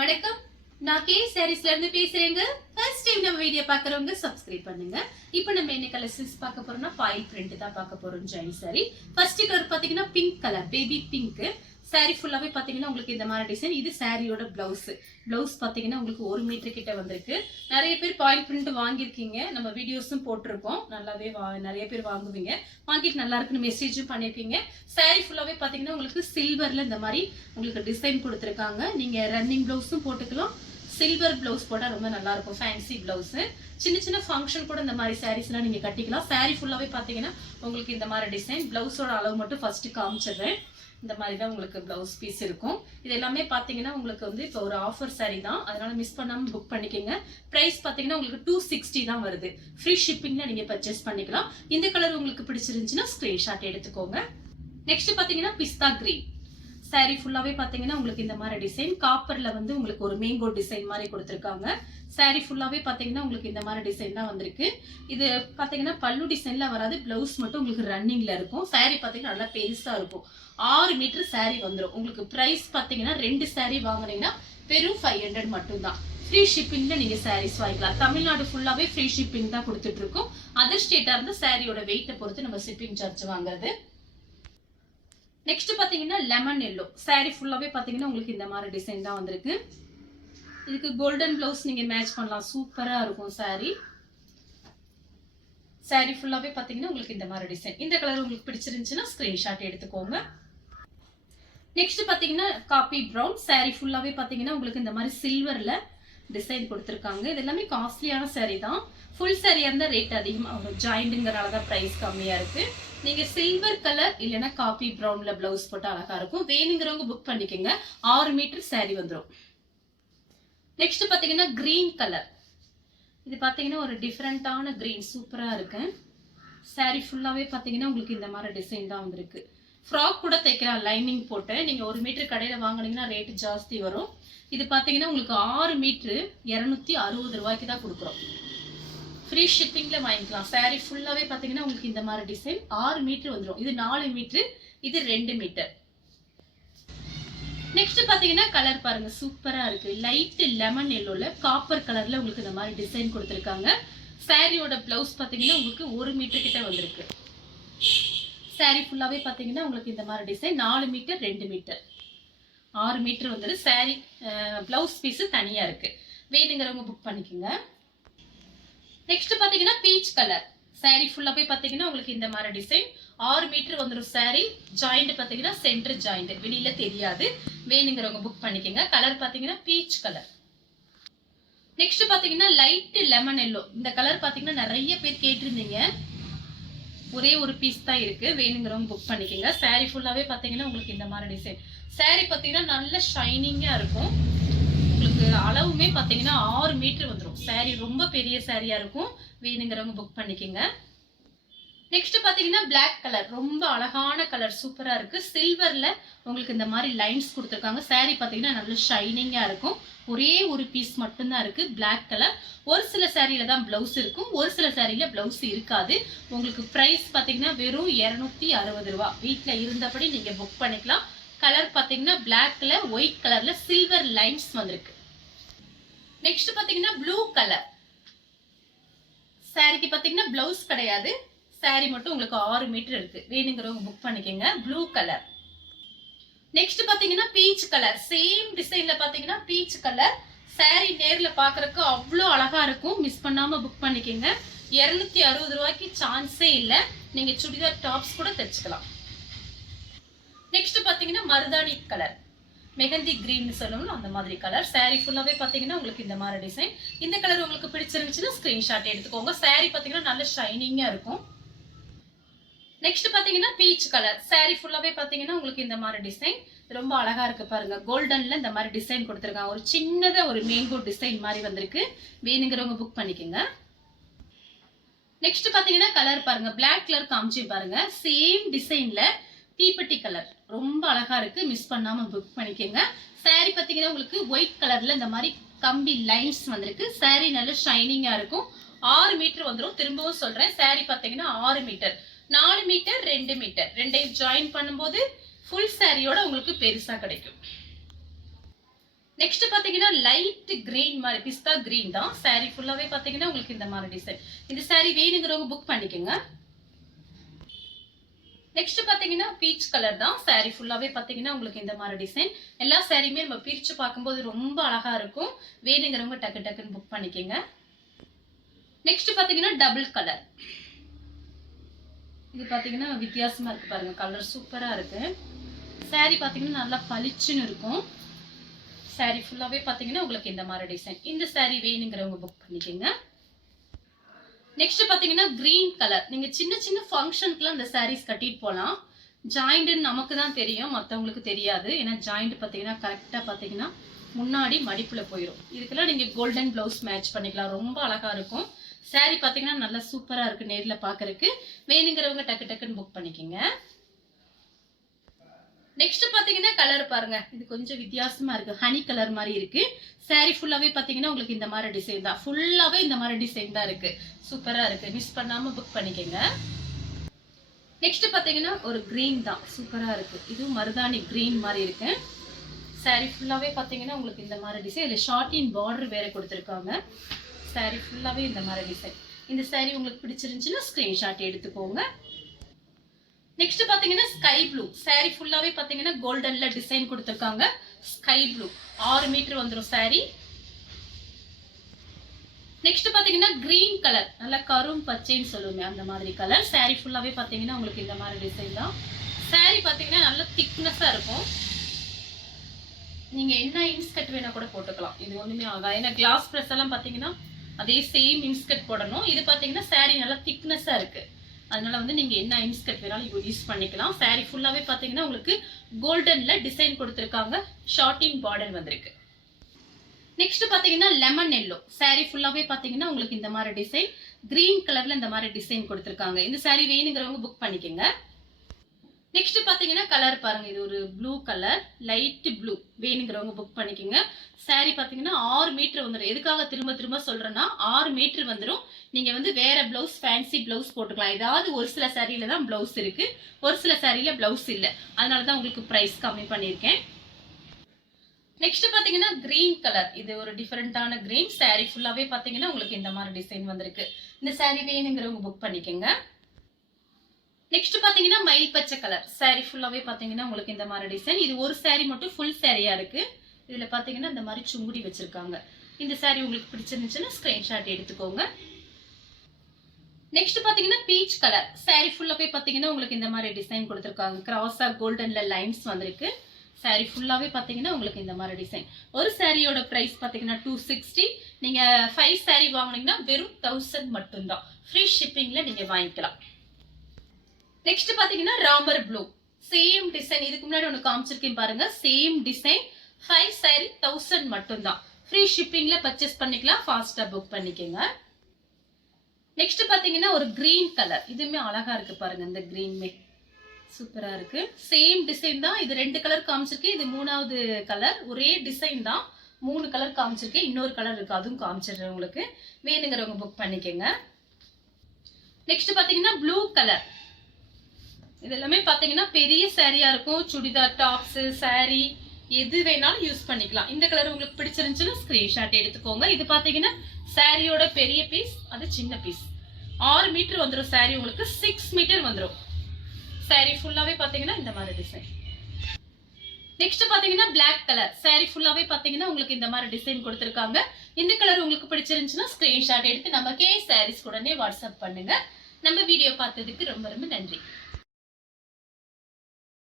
வணக்கம். நான் கே சாரீஸ்ல இருந்து பேசுறேங்க. ஃபர்ஸ்ட் டைம் நம்ம வீடியோ பார்க்கறவங்க சப்ஸ்கிரைப் பண்ணுங்க. இப்போ நம்ம என்ன கலர்ஸ் பார்க்க போறோம்னா பாயில் பிரிண்ட் தான் பார்க்க போறோம். ஜெயின் சாரி. ஃபர்ஸ்ட் கலர் பாத்தீங்கன்னா pink colour, baby pink. Sorry ஃபுல்லாவே பாத்தீங்கன்னா உங்களுக்கு இந்த மாதிரி டிசைன். இது சாரியோட பிளவுஸ். பிளவுஸ் பாத்தீங்கன்னா உங்களுக்கு 1 மீட்டர் கிட்ட வந்திருக்கு. நிறைய பேர் பாயில் பிரிண்ட் வாங்கியிருக்கீங்க. நம்ம வீடியோஸும் போட்டிருக்கோம். நல்லாவே நிறைய பேர் வாங்குவீங்க. வாங்கிட்டு நல்லா இருக்குன்னு மெசேஜும் பண்ணிருக்கீங்க. சாரி ஃபுல்லாவே பாத்தீங்கன்னா உங்களுக்கு சில்வர்ல இந்த மாதிரி உங்களுக்கு டிசைன் கொடுத்துருக்காங்க. நீங்க ரன்னிங் பிளவுஸும் போட்டுக்கலாம். சில்வர் பிளவுஸ் போட்டா ரொம்ப நல்லா இருக்கும். Fancy blouse. சின்ன சின்ன ஃபங்க்ஷன் கூட இந்த மாதிரி சாரீஸ் எல்லாம் நீங்க கட்டிக்கலாம். சாரி ஃபுல்லாவே பாத்தீங்கன்னா உங்களுக்கு இந்த மாதிரி டிசைன். பிளவுஸோட அளவு மட்டும் ஃபர்ஸ்ட் காமிச்சிடுறேன். இந்த மாதிரி தான் உங்களுக்கு பிளவுஸ் பீஸ் இருக்கும். இது எல்லாமே பாத்தீங்கன்னா உங்களுக்கு வந்து இப்போ ஒரு ஆஃபர் சாரி தான், அதனால மிஸ் பண்ணாம புக் பண்ணிக்கோங்க. பிரைஸ் பாத்தீங்கன்னா உங்களுக்கு 260 தான் வருது. ஃப்ரீ ஷிப்பிங்ல நீங்க பர்ச்சேஸ் பண்ணிக்கலாம். இந்த கலர் உங்களுக்கு பிடிச்சிருந்துச்சுன்னா ஸ்கிரீன்ஷாட் எடுத்துக்கோங்க. நெக்ஸ்ட் பாத்தீங்கன்னா பிஸ்தா கிரீன். சாரி ஃபுல்லாவே பாத்தீங்கன்னா உங்களுக்கு இந்த மாதிரி டிசைன். காப்பர்ல வந்து உங்களுக்கு ஒரு மேங்கோ டிசைன் மாதிரி கொடுத்துருக்காங்க. சாரி ஃபுல்லாவே பாத்தீங்கன்னா உங்களுக்கு இந்த மாதிரி டிசைன் தான் வந்திருக்கு. இது பாத்தீங்கன்னா பல்லு டிசைன்ல வராது. பிளவுஸ் மட்டும் உங்களுக்கு ரன்னிங்ல இருக்கும். சாரி பாத்தீங்கன்னா நல்லா பெருசா இருக்கும். 6 மீட்டர் சாரி வந்துடும். உங்களுக்கு பிரைஸ் பாத்தீங்கன்னா 2 சாரி வாங்குனீங்கன்னா வெறும் 500 மட்டும் தான். ஃப்ரீ ஷிப்பிங்ல நீங்க சாரீஸ் வாங்கிக்கலாம். தமிழ்நாடு ஃபுல்லாவே ஃப்ரீ ஷிப்பிங் தான் கொடுத்துட்டு இருக்கோம். அதர் ஸ்டேட்டா இருந்தா சாரியோட வெயிட்டை பொறுத்து நம்ம ஷிப்பிங் சார்ஜ் வாங்குறது. நெக்ஸ்ட் பாத்தீங்கன்னா லெமன் எல்லோ. சாரி ஃபுல்லாவே பாத்தீங்கன்னா உங்களுக்கு இந்த மாதிரி டிசைன் தான் வந்திருக்கு. இதுக்கு கோல்டன் பிளவுஸ் நீங்க மேட்ச் பண்ணலாம். சூப்பரா இருக்கும் சாரி. சாரி ஃபுல்லாவே பாத்தீங்கன்னா உங்களுக்கு இந்த மாதிரி டிசைன். இந்த கலர் உங்களுக்கு பிடிச்சிருந்துச்சுன்னா ஸ்கிரீன்ஷாட் எடுத்துக்கோங்க. நெக்ஸ்ட் பாத்தீங்கன்னா காபி பிரவுன். சாரி ஃபுல்லாவே பாத்தீங்கன்னா உங்களுக்கு இந்த மாதிரி சில்வர்ல டிசைன் கொடுத்துருக்காங்க. இது எல்லாமே காஸ்ட்லியான சாரி தான். ஃபுல் சாரியா இருந்தா ரேட் அதிகமா வரும். ஜாயிண்ட்ங்கறனாலதான் பிரைஸ் கம்மியா இருக்கு. நீங்க சில்வர் கலர் இல்லனா காபி பிரவுன்ல பிளவுஸ் போட்டா அழகா இருக்கும். வேணுங்கிறவங்க புக் பண்ணிக்கங்க. 6 மீட்டர் சாரி வந்துரும். நெக்ஸ்ட் பாத்தீங்கன்னா கிரீன் கலர். இது பாத்தீங்கன்னா ஒரு டிஃபரெண்டான கிரீன். சூப்பரா இருக்கு. சாரி ஃபுல்லாவே பாத்தீங்கன்னா உங்களுக்கு இந்த மாதிரி டிசைன் தான் வந்திருக்கு. ஃப்ராக் கூட தைக்கலாம் லைனிங் போட்டு. நீங்க 1 மீட்டர் கடையில வாங்குனீங்கன்னா ரேட் ஜாஸ்தி வரும். இது பாத்தீங்கன்னா உங்களுக்கு 6 மீட்டர் 260 ரூபாய்க்கு தான் கொடுக்குறோம். ஃப்ரீ ஷிப்பிங்ல வாங்கிக்கலாம். சாரி ஃபுல்லாவே பாத்தீங்கன்னா உங்களுக்கு இந்த மாதிரி டிசைன். 6 மீட்டர் வந்துடும். இது 4 மீட்டர், இது 2 மீட்டர். நெக்ஸ்ட் பாத்தீங்கன்னா கலர் பாருங்க, சூப்பரா இருக்கு. லைட் லெமன் எல்லோல காப்பர் கலர்ல உங்களுக்கு இந்த மாதிரி டிசைன் கொடுத்துருக்காங்க. சாரியோட பிளவுஸ் பாத்தீங்கன்னா உங்களுக்கு 1 மீட்டர் கிட்ட வந்திருக்கு. சாரி ஃபுல்லாவே பாத்தீங்கன்னா உங்களுக்கு இந்த மாதிரி டிசைன். 4 மீட்டர் 2 மீட்டர் 6 மீட்டர் வந்துரு. சாரி பிளவுஸ் பீஸ் தனியா இருக்கு. வேணுங்கிறவங்க புக் பண்ணிக்கோங்க. நெக்ஸ்ட் பாத்தீங்கன்னா பீச் கலர். சாரி ஃபுல்லாவே பாத்தீங்கன்னா உங்களுக்கு இந்த மாதிரி டிசைன். 6 மீட்டர் வந்துடும் சாரி. ஜாயிண்ட் பாத்தீங்கன்னா சென்டர் ஜாயிண்ட், வெளியில தெரியாது. வேணுங்கிறவங்க புக் பண்ணிக்கோங்க. கலர் பாத்தீங்கன்னா பீச் கலர். நெக்ஸ்ட் பாத்தீங்கன்னா லைட் லெமன் எல்லோ. இந்த கலர் பாத்தீங்கன்னா நிறைய பேர் கேட்டிருந்தீங்க. ஒரே ஒரு பீஸ் தான் இருக்கு. வேணுங்கிறவங்க புக் பண்ணிக்கோங்க. சாரி ஃபுல்லாவே பாத்தீங்கன்னா உங்களுக்கு இந்த மாதிரி டிசைன். சாரி பாத்தீங்கன்னா நல்ல ஷைனிங்கா இருக்கும். உங்களுக்கு அளவுமே பாத்தீங்கன்னா 6 மீட்டர் வந்துடும். சாரி ரொம்ப பெரிய சாரியா இருக்கும். வேணுங்கிறவங்க புக் பண்ணிக்கோங்க. நெக்ஸ்ட் பாத்தீங்கன்னா பிளாக் கலர். ரொம்ப அழகான கலர். சூப்பரா இருக்கு. சில்வர்ல உங்களுக்கு இந்த மாதிரி லைன்ஸ் கொடுத்துருக்காங்க. சாரி பாத்தீங்கன்னா நல்ல ஷைனிங்கா இருக்கும். ஒரே ஒரு பீஸ் மட்டும்தான் இருக்கு. Black colour. ஒரு சில சாரியில தான் பிளவுஸ் இருக்கும், ஒரு சில சாரியில பிளவுஸ் இருக்காது. உங்களுக்கு பிரைஸ் பாத்தீங்கன்னா வெறும் 260 ரூபாய். வீட்டுல இருந்தபடி நீங்க புக் பண்ணிக்கலாம். கலர் பாத்தீங்கன்னா பிளாக்ல ஒயிட் கலர்ல சில்வர் லைன்ஸ் வந்திருக்கு. நெக்ஸ்ட் பாத்தீங்கன்னா ப்ளூ கலர். சாரிக்கு பாத்தீங்கன்னா பிளவுஸ் கிடையாது. சாரி மட்டும் உங்களுக்கு 6 மீட்டர் இருக்கு. வேணுங்கிறவங்க புக் பண்ணிக்கோங்க. Blue colour. நெக்ஸ்ட் பாத்தீங்கன்னா பீச் கலர். சேம் டிசைன்ல பாத்தீங்கன்னா பீச் கலர். சாரி நேர்ல பாக்குறதுக்கு அவ்வளோ அழகா இருக்கும். மிஸ் பண்ணாம புக் பண்ணிக்கோங்க. 260 ரூபாய்க்கு சான்ஸே இல்ல. நீங்க சுடிதார் டாப்ஸ் கூட தைச்சுக்கலாம். நெக்ஸ்ட் பாத்தீங்கன்னா மருதாணி கலர். மெஹந்தி கிரீன் சொல்லணும் அந்த மாதிரி கலர். சாரி ஃபுல்லாவே பாத்தீங்கன்னா உங்களுக்கு இந்த மாதிரி டிசைன். இந்த கலர் உங்களுக்கு பிடிச்சிருந்துச்சுன்னா ஸ்கிரீன்ஷாட் எடுத்துக்கோங்க. சாரி பாத்தீங்கன்னா நல்ல ஷைனிங்கா இருக்கும். நெக்ஸ்ட் பாத்தீங்கன்னா பீச் கலர். சாரி ஃபுல்லாவே பாத்தீங்கன்னா உங்களுக்கு இந்த மாதிரி டிசைன். ரொம்ப அழகா இருக்கு பாருங்க. கோல்டன்ல இந்த மாதிரி டிசைன் கொடுத்துருக்காங்க. ஒரு சின்னதா ஒரு மேங்கோ டிசைன் மாதிரி வந்திருக்கு. வேணுங்கிறவங்க புக் பண்ணிக்கோங்க. நெக்ஸ்ட் பாத்தீங்கன்னா கலர் பாருங்க. பிளாக் கலர் காமிச்சு பாருங்க. சேம் டிசைன்ல தீப்பெட்டி கலர். ரொம்ப அழகா இருக்கு. மிஸ் பண்ணாம புக் பண்ணிக்கோங்க. சாரி பாத்தீங்கன்னா உங்களுக்கு ஒயிட் கலர்ல இந்த மாதிரி கம்பி லைன்ஸ் வந்திருக்கு. சாரி நல்ல ஷைனிங்கா இருக்கும். 6 மீட்டர் வந்துடும். திரும்பவும் சொல்றேன். சாரி பாத்தீங்கன்னா 6 மீட்டர், 4 மீட்டர் 2 மீட்டர். ரெண்டையும் ஜாயின் பண்ணும்போது ஃபுல் சாரியோட உங்களுக்கு பெருசா கிடைக்கும். நெக்ஸ்ட் பாத்தீங்கன்னா பாத்தீங்கன்னா லைட் கிரீன் மாதிரி பிஸ்தா கிரீன் தான். saree ஃபுல்லாவே பாத்தீங்கன்னா உங்களுக்கு இந்த மாதிரி டிசைன். இந்த saree வேணுங்கிறவங்க புக் பண்ணிக்கோங்க. நெக்ஸ்ட் பாத்தீங்கன்னா பீச் கலர் தான். saree ஃபுல்லாவே பாத்தீங்கன்னா உங்களுக்கு இந்த மாதிரி டிசைன். எல்லா சாரியுமே நம்ம பிரிச்சு பார்க்கும்போது ரொம்ப அழகா இருக்கும். வேணுங்கிறவங்க டக்கு டக்குன்னு புக் பண்ணிக்கோங்க. நெக்ஸ்ட் பாத்தீங்கன்னா டபுள் கலர். இது பாத்தீங்கன்னா வித்தியாசமா இருக்கு பாருங்க. கலர் சூப்பரா இருக்கு. saree பாத்தீங்கன்னா நல்லா பளிச்சுன்னு இருக்கும். saree ஃபுல்லாவே பாத்தீங்கன்னா உங்களுக்கு இந்த மாதிரி டிசைன். இந்த saree வேணுங்கிறவங்க புக் பண்ணிக்கோங்க. நெக்ஸ்ட் பாத்தீங்கன்னா கிரீன் கலர். நீங்க சின்ன சின்ன ஃபங்க்ஷனுக்குலாம் இந்த sarees கட்டிட்டு போலாம். ஜாயிண்ட் நமக்கு தான் தெரியும், மத்தவங்களுக்கு தெரியாது. ஏன்னா ஜாயிண்ட் பாத்தீங்கன்னா கரெக்டா பாத்தீங்கன்னா முன்னாடி மடிப்புல போயிடும். இதுக்கெல்லாம் நீங்க கோல்டன் பிளவுஸ் மேட்ச் பண்ணிக்கலாம். ரொம்ப அழகா இருக்கும். saree பாத்தீங்கன்னா நல்லா சூப்பரா இருக்கு நேர்ல பாக்குறதுக்கு. வேணுங்கிறவங்க டக்கு டக்குன்னு புக் பண்ணிக்கோங்க. நெக்ஸ்ட் பாத்தீங்கன்னா கலர் பாருங்க. இது கொஞ்சம் வித்தியாசமா இருக்கு. ஹனி கலர் மாதிரி இருக்கு. saree ஃபுல்லாவே பாத்தீங்கன்னா உங்களுக்கு இந்த மாதிரி டிசைன் தான். ஃபுல்லாவே இந்த மாதிரி டிசைன் தான் இருக்கு. சூப்பரா இருக்கு. மிஸ் பண்ணாம புக் பண்ணிக்கோங்க. நெக்ஸ்ட் பாத்தீங்கன்னா ஒரு கிரீன் தான். சூப்பரா இருக்கு. இது மருதாணி கிரீன் மாதிரி இருக்கு. saree ஃபுல்லாவே பாத்தீங்கன்னா உங்களுக்கு இந்த மாதிரி டிசைன். இதுல ஷார்ட்டின் பார்டர் வேற கொடுத்துருக்காங்க. saree ஃபுல்லாவே இந்த மாதிரி டிசைன். இந்த saree உங்களுக்கு பிடிச்சிருந்துச்சுன்னா ஸ்கிரீன்ஷாட் எடுத்துக்கோங்க. நெக்ஸ்ட் பாத்தீங்கன்னா ஸ்கை ப்ளூ. saree ஃபுல்லாவே பாத்தீங்கன்னா கோல்டன்ல டிசைன் கொடுத்திருக்காங்க. ஸ்கை ப்ளூ 6 மீட்டர் வந்துரும் saree. நெக்ஸ்ட் பாத்தீங்கன்னா கிரீன் கலர். நல்லா கரும் பச்சைன்னு சொல்லுங்க அந்த மாதிரி கலர். saree ஃபுல்லாவே பாத்தீங்கன்னா உங்களுக்கு இந்த மாதிரி டிசைன் தான். saree பாத்தீங்கன்னா நல்ல திக்னஸா இருக்கும். நீங்க என்ன இன்ஸ்கர்ட் வேணா கூட போட்டுக்கலாம். இது ஒண்ணுமே ஆகாது. ஏன்னா கிளாஸ் பிரஸ் எல்லாம் பாத்தீங்கன்னா அதே சேம் இன்ஸ்கர்ட் போடணும். இது பாத்தீங்கன்னா saree நல்லா திக்னஸா இருக்கு. அதனால வந்து நீங்க என்ன இன்ஸ்கர்ட் வேணாலும் யூஸ் பண்ணிக்கலாம். saree ஃபுல்லாவே பாத்தீங்கன்னா உங்களுக்கு கோல்டன்ல டிசைன் கொடுத்திருக்காங்க. ஷார்ட்டின் பார்டர் வந்திருக்கு. நெக்ஸ்ட் பாத்தீங்கன்னா லெமன் எல்லோ. saree ஃபுல்லாவே பாத்தீங்கன்னா உங்களுக்கு இந்த மாதிரி டிசைன். கிரீன் கலர்ல இந்த மாதிரி டிசைன் கொடுத்திருக்காங்க. இந்த saree வேணுங்கிறவங்க புக் பண்ணிக்கோங்க. நெக்ஸ்ட் பாத்தீங்கன்னா கலர் பாருங்க. இது ஒரு ப்ளூ கலர், லைட் ப்ளூ. வேணுங்கிறவங்க புக் பண்ணிக்கோங்க. saree பாத்தீங்கன்னா 6 மீட்டர் வந்துடும். எதுக்காக திரும்ப திரும்ப சொல்றேன்னா 6 மீட்டர் வந்துடும். நீங்க வந்து வேற பிளவுஸ் ஃபேன்சி பிளவுஸ் போட்டுக்கலாம். ஏதாவது ஒரு சில சாரியில தான் பிளவுஸ் இருக்கு, ஒரு சில சாரியில பிளவுஸ் இல்ல. அதனாலதான் உங்களுக்கு பிரைஸ் கம்மி பண்ணிருக்கேன். நெக்ஸ்ட் பாத்தீங்கன்னா கிரீன் கலர். இது ஒரு டிஃபரெண்டான கிரீன். saree ஃபுல்லாவே பாத்தீங்கன்னா உங்களுக்கு இந்த மாதிரி டிசைன் வந்திருக்கு. இந்த saree வேணுங்கிறவங்க புக் பண்ணிக்கோங்க. நெக்ஸ்ட் பாத்தீங்கன்னா மயில் பச்சை கலர். saree ஃபுல்லாவே பாத்தீங்கன்னா உங்களுக்கு இந்த மாதிரி டிசைன். இது ஒரு saree மட்டும் ஃபுல் சாரியா இருக்கு. இதுல பாத்தீங்கன்னா இந்த மாதிரி சுங்குடி வச்சிருக்காங்க. இந்த saree உங்களுக்கு பிடிச்சிருந்துச்சுன்னா ஸ்கிரீன்ஷாட் எடுத்துக்கோங்க. நெக்ஸ்ட் பாத்தீங்கன்னா பீச் கலர். saree ஃபுல்லாவே பாத்தீங்கன்னா உங்களுக்கு இந்த மாதிரி டிசைன் கொடுத்திருக்காங்க. கிராஸா கோல்டன்ல லைன்ஸ் வந்திருக்கு. saree ஃபுல்லாவே பாத்தீங்கன்னா உங்களுக்கு இந்த மாதிரி டிசைன். ஒரு சாரியோட பிரைஸ் பாத்தீங்கன்னா 260. நீங்க 5 saree வாங்குனீங்கன்னா வெறும் 1000 மட்டும்தான். ஃப்ரீ ஷிப்பிங்ல நீங்க வாங்கிக்கலாம். நெக்ஸ்ட் பாத்தீங்கன்னா ராமர் ப்ளூ. Same design. இதுக்கு முன்னாடி ஒன்னு காமிச்சிருக்கேன் பாருங்க. Same design. 5 saree 1000 மட்டும்தான். ஃப்ரீ ஷிப்பிங்ல பர்ச்சேஸ் பண்ணிக்கலாம். ஃபாஸ்டா புக் பண்ணிக்கோங்க. நெக்ஸ்ட் பாத்தீங்கன்னா ஒரு கிரீன் கலர். இதுவுமே அழகா இருக்கு பாருங்க. இந்த கிரீன்மே சூப்பரா இருக்கு. சேம் டிசைன் தான். இது 2 கலர் காமிச்சிருக்கேன். இது 3வது கலர். ஒரே டிசைன் தான். 3 கலர் காமிச்சிருக்கேன். இன்னொரு கலர் இருக்கு, அதுவும் காமிச்சிடுறேன் உங்களுக்கு. வேணுங்கிறவங்க புக் பண்ணிக்கோங்க. நெக்ஸ்ட் பாத்தீங்கன்னா ப்ளூ கலர். இது எல்லாமே பாத்தீங்கன்னா பெரிய சாரியா இருக்கும். சுடிதார், டாப்ஸ், saree எது வேணாலும் யூஸ் பண்ணிக்கலாம். இந்த கலர் உங்களுக்கு பிடிச்சிருந்துச்சுன்னா ஸ்கிரீன்ஷாட் எடுத்துக்கோங்க. இது பாத்தீங்கன்னா சாரியோட பெரிய பீஸ், அது சின்ன பீஸ். 6 மீட்டர் வந்துடும் saree. உங்களுக்கு 6 மீட்டர் வந்துடும். saree ஃபுல்லாவே பாத்தீங்கன்னா இந்த மாதிரி டிசைன். நெக்ஸ்ட் பாத்தீங்கன்னா பிளாக் கலர். saree ஃபுல்லாவே பாத்தீங்கன்னா உங்களுக்கு இந்த மாதிரி டிசைன் கொடுத்திருக்காங்க. இந்த கலர் உங்களுக்கு பிடிச்சிருந்துச்சுன்னா ஸ்கிரீன்ஷாட் எடுத்து நம்ம கே சாரீஸ் உடனே வாட்ஸ்அப் பண்ணுங்க. நம்ம வீடியோ பார்த்ததுக்கு ரொம்ப ரொம்ப நன்றி.